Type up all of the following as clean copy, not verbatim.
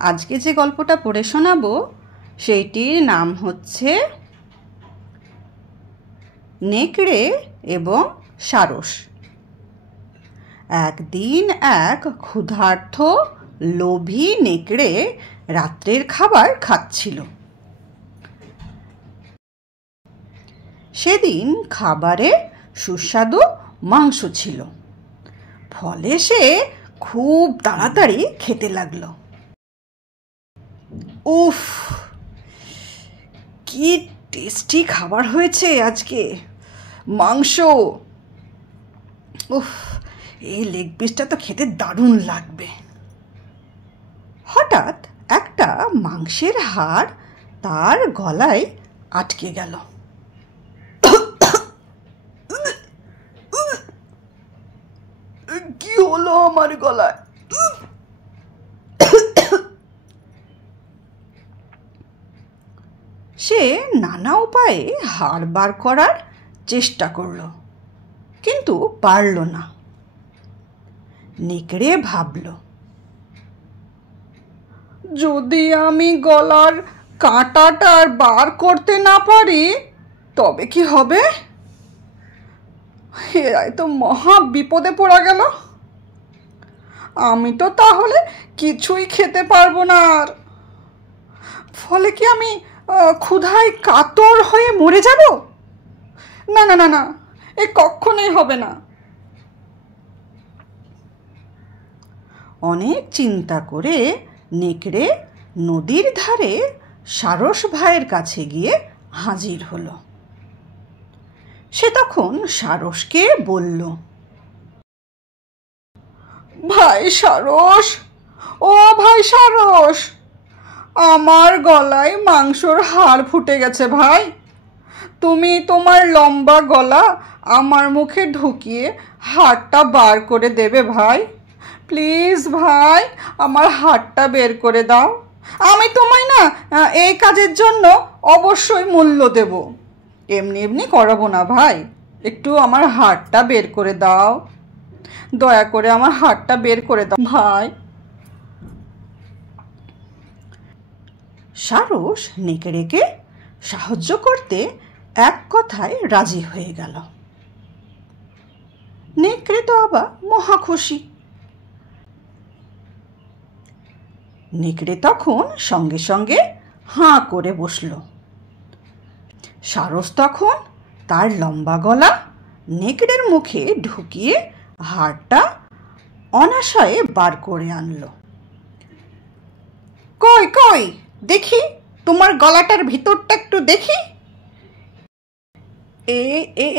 আজকে যে গল্পটা পড়ে শোনাবো সেইটির নাম হচ্ছে নেকড়ে এবং সারস। একদিন এক ক্ষুধার্ত লোভী নেকড়ে রাত্রের খাবার খাচ্ছিল। সেদিন খাবারে সুস্বাদু মাংস ছিল, ফলে সে খুব তাড়াতাড়ি খেতে লাগলো। উফ, কি টেস্টি খাবার হয়েছে আজকে! মাংস! উফ, এই লেগ পিসটা তো খেতে দারুণ লাগবে। হঠাৎ একটা মাংসের হাড় তার গলায় আটকে গেল। কি হলো আমার গলায়? সে নানা উপায়ে হাড় বার করার চেষ্টা করল, কিন্তু পারল না। নেকড়ে ভাবল, যদি আমি গলার কাঁটাটা বার করতে না পারি তবে কি হবে? এরাই তো মহা বিপদে পড়া গেল। আমি তো তাহলে কিছুই খেতে পারবো না। আর ফলে কি আমি ক্ষুধায় কাতর হয়ে মরে যাব? না না না না, এ কখনোই হবে না। অনেক চিন্তা করে নেকড়ে নদীর ধারে সারস ভাইয়ের কাছে গিয়ে হাজির হলো। সে তখন সারসকে বলল, ভাই সারস, ও ভাই সারস, আমার গলায় মাংসর হাড় ফুটে গেছে ভাই। তুমি তোমার লম্বা গলা আমার মুখে ঢুকিয়ে হাড়টা বার করে দেবে ভাই। প্লিজ ভাই, আমার হাড়টা বের করে দাও। আমি তোমায় না এই কাজের জন্য অবশ্যই মূল্য দেব। এমনি এমনি করাবো না ভাই, একটু আমার হাড়টা বের করে দাও। দয়া করে আমার হাড়টা বের করে দাও ভাই। সারস নেকড়েকে সাহায্য করতে এক কথায় রাজি হয়ে গেল। নেকড়ে তো আবার মহা খুশি। নেকড়ে তখন সঙ্গে সঙ্গে হাঁ করে বসল। সারস তখন তার লম্বা গলা নেকড়ের মুখে ঢুকিয়ে হাড়টা অনায়াসে বার করে আনলো। কই কই দেখি, তোমার গলাটার ভিতরটা একটু দেখি।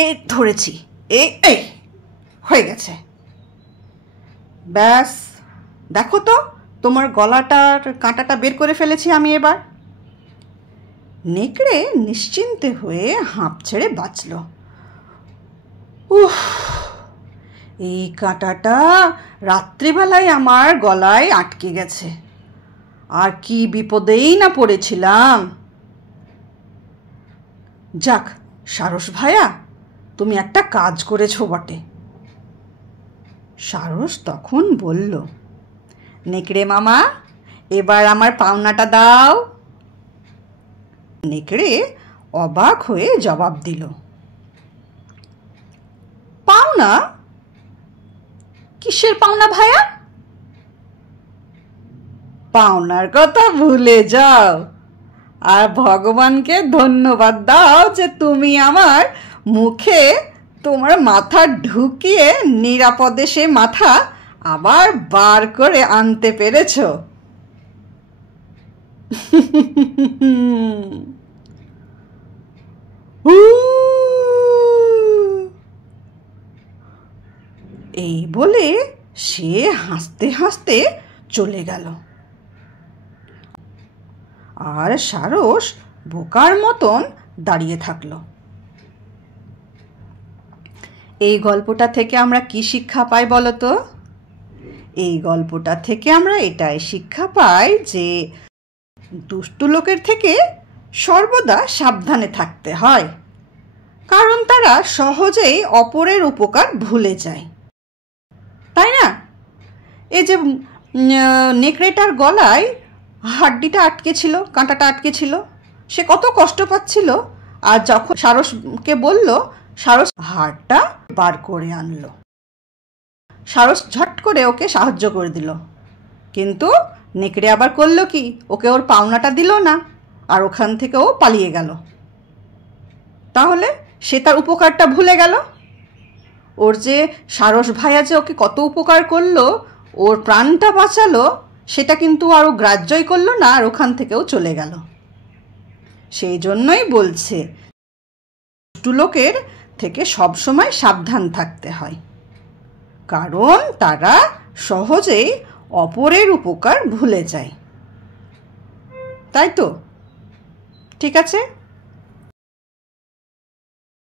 এ ধরেছি, এই হয়ে গেছে। ব্যাস, দেখো তো, তোমার গলাটার কাঁটাটা বের করে ফেলেছি আমি এবার। নেকড়ে নিশ্চিন্তে হয়ে হাঁপ ছেড়ে বাঁচল। উফ, এই কাঁটাটা রাত্রিবেলায় আমার গলায় আটকে গেছে, আর কি বিপদেই না পড়েছিলাম। যাক সারস ভাইয়া, তুমি একটা কাজ করেছো বটে। সারস তখন বলল, নেকড়ে মামা, এবার আমার পাওনাটা দাও। নেকড়ে অবাক হয়ে জবাব দিল, পাওনা? কিসের পাওনা ভাইয়া? পাওনার কথা ভুলে যাও, আর ভগবানকে ধন্যবাদ দাও যে তুমি আমার মুখে তোমার মাথা ঢুকিয়ে নিরাপদে সে মাথা আবার বার করে আনতে পেরেছ। এই বলে সে হাসতে হাসতে চলে গেল। আর সারস বোকার মতন দাঁড়িয়ে থাকলো। এই গল্পটা থেকে আমরা কি শিক্ষা পাই বলো তো? এই গল্পটা থেকে আমরা এটাই শিক্ষা পাই যে দুষ্টু লোকের থেকে সর্বদা সাবধানে থাকতে হয়, কারণ তারা সহজেই অপরের উপকার ভুলে যায়, তাই না? এই যে নেকড়েটার গলায় হাড্ডিটা আটকে ছিল, কাঁটাটা আটকে ছিল, সে কত কষ্ট পাচ্ছিল। আর যখন সারসকে বলল, সারস হাড়টা বার করে আনলো। সারস ঝট করে ওকে সাহায্য করে দিল, কিন্তু নেকড়ে আবার করলো কি, ওকে ওর পাওনাটা দিল না, আর ওখান থেকে ও পালিয়ে গেল। তাহলে সে তার উপকারটা ভুলে গেল। ওর যে সারস ভাইয়া যে ওকে কত উপকার করলো, ওর প্রাণটা বাঁচালো, সেটা কিন্তু আরও গ্রাহ্যই করলো না, আর ওখান থেকেও চলে গেল। সেই জন্যই বলছে দুষ্টু লোকের থেকে সবসময় সাবধান থাকতে হয়, কারণ তারা সহজেই অপরের উপকার ভুলে যায়। তাই তো? ঠিক আছে।